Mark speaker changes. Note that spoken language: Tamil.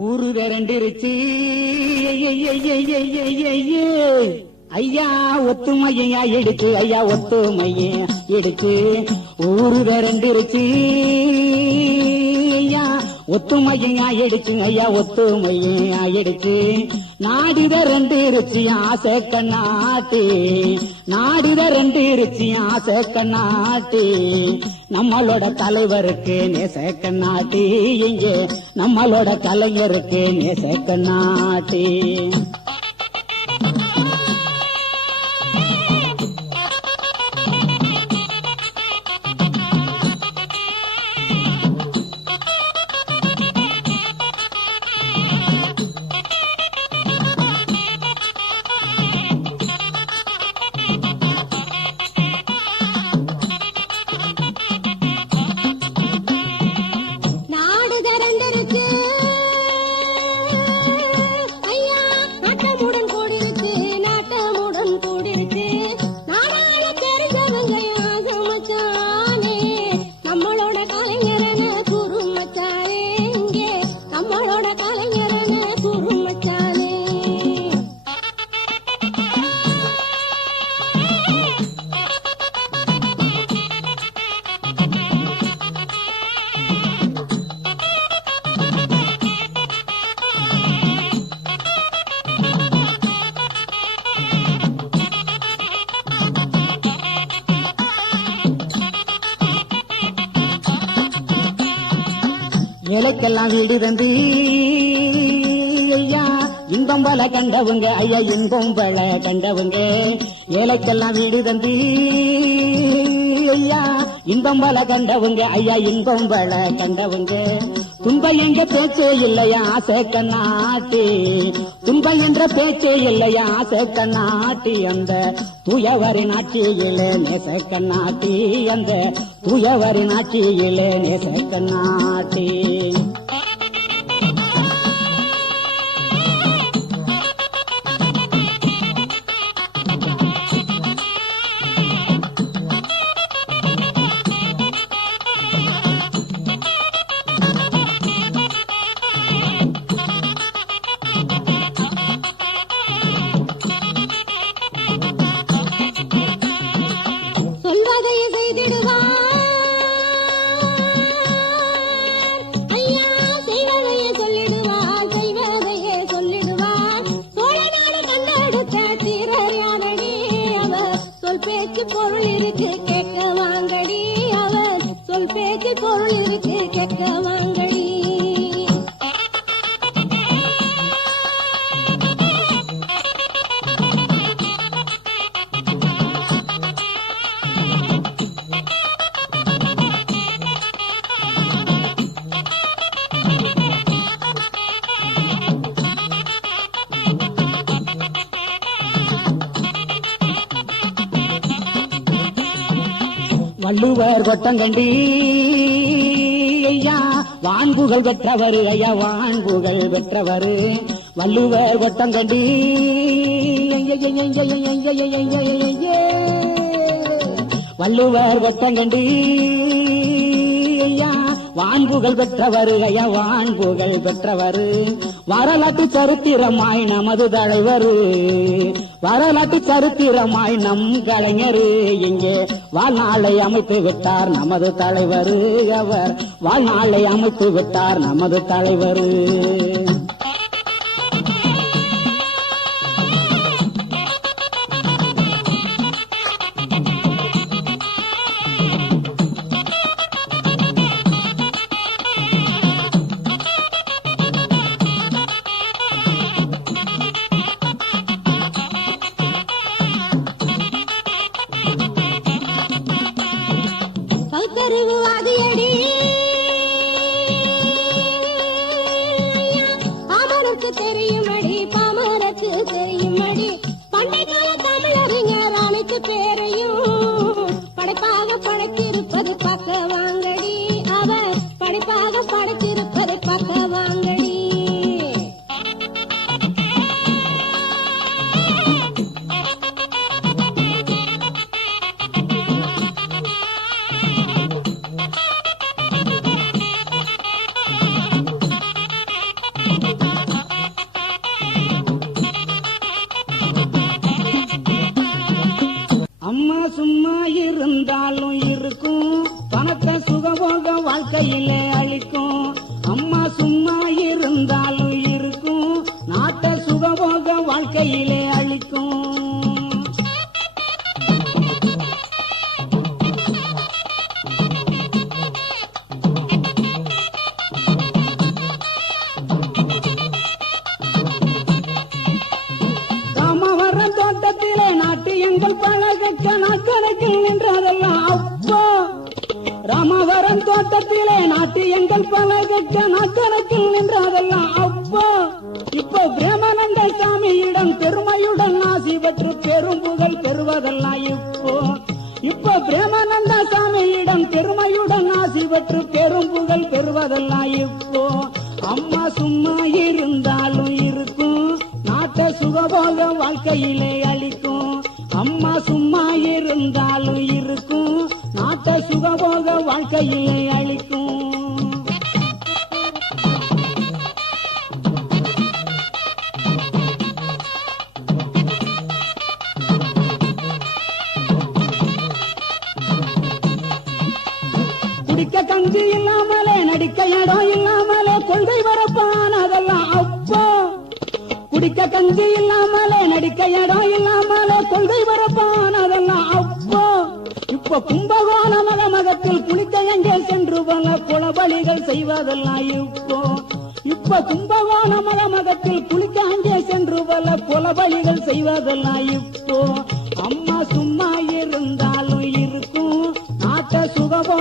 Speaker 1: ஊரு விரண்டிருச்சு ஐயா ஒத்துமையா எடுத்து ஐயா ஒத்துமையா எடுத்து ஊரு விரண்டிருச்சு ஐயா ஒத்துமையா எடுத்து ஐயா ஒத்துமையா எடுத்து நாடு விரண்டிருச்சு ஆசை கண்ணாட்டு. ரெண்டு விரண்டிருச்சு ஆசை கண்ணாட்டு. நம்மளோட தலைவருக்கு நேசக்க நாட்டி இங்கே நம்மளோட கலைஞருக்கு நேசக்க நாட்டி ஏழைக்கெல்லாம் வீடு தந்து ஐயா இன்பம் பல கண்டவங்க ஐயா இன்பம் பல கண்டவங்க. ஏழைக்கெல்லாம் வீடு தந்து ஐயா இன்பம் பல கண்டவங்க ஐயா இன்பம் பல கண்டவங்க. துன்பம் என்ற பேச்சே இல்லையா ஆசை கண்ணாட்டி? துன்பம் என்ற பேச்சே இல்லையா ஆசை கண்ணாட்டி அந்த? தூயவரி நாட்டியிலே நேச கண்ணாட்டி அந்த? தூயவரி நாட்டியிலே நேச கண்ணாட்டி.
Speaker 2: பேச்சு பொருள் இருக்கு கேட்க வாங்கடி அவர் சொல் பேச்சு பொருள் இருக்கு கேட்க வாங்கடி.
Speaker 1: வள்ளுவர் கொட்டங்கண்டி ஐயா வான்புகள் பெற்றவர் ஐயா வான்புகள் பெற்றவர். வள்ளுவர் கொட்டங்கண்டி வள்ளுவர் கொட்டங்கண்டி ஐயா வான்புகள் பெற்றவர் ஐயா வான்புகள் பெற்றவர். வரலாற்று சரித்திரமாய் நமது தலைவர். வரலாற்று சரித்திரமாய் நம் கலைஞர். இங்கே வாழ்நாளை அமைத்து விட்டார் நமது தலைவர் அவர். வாழ்நாளை அமைத்து விட்டார் நமது தலைவர். வாழ்க்கையிலே அழிக்கும். அம்மா சும்மா இருந்தாலும் இருக்கும் நாட்டை சுகபோக வாழ்க்கையிலே அழிக்கும். தோட்டத்திலே நாட்டு எங்கள் பழகக்க நாட்கணக்கில் நின்றதெல்லாம் அப்போ. இப்போ பிரேமானந்த சாமியிடம் பெருமையுடன் ஆசி பெற்று பெரும் புகழ் பெறுவதெல்லாம் இப்போ. இப்போ பிரேமானந்த சாமியிடம் பெருமையுடன் ஆசி பெற்று பெரும் புகழ் பெறுவதெல்லாம் இப்போ. அம்மா சும்மா இருந்தாலும் இருக்கும். நாட்ட சுகபோக வாழ்க்கையிலே அளிக்கும். அம்மா சும்மா இருந்தாலும் இருக்கும். நாட்ட சுகபோக வாழ்க்கையை அளிக்கும் குடிக்க கஞ்சி இல்லாமலே நடிக்க இடம் இல்லாமலே கொள்கை வரப்பானதெல்லாம் அப்போ. குடிக்க கஞ்சி இல்லாமலே நடிக்க இடம் இல்லாமலே கொள்கை வரப்பானதெல்லாம் அப்போ. இப்ப கும்பகோண செய்வதெல்லாம் இப்போ இப்ப கும்பகோண மகமகத்தில் குளிக்க அங்கே சென்று பல குலபலிகள் செய்வதெல்லாம் இப்போ அம்மா சும்மா இருந்தாலும் இருக்கும் நாட்ட சுகபோ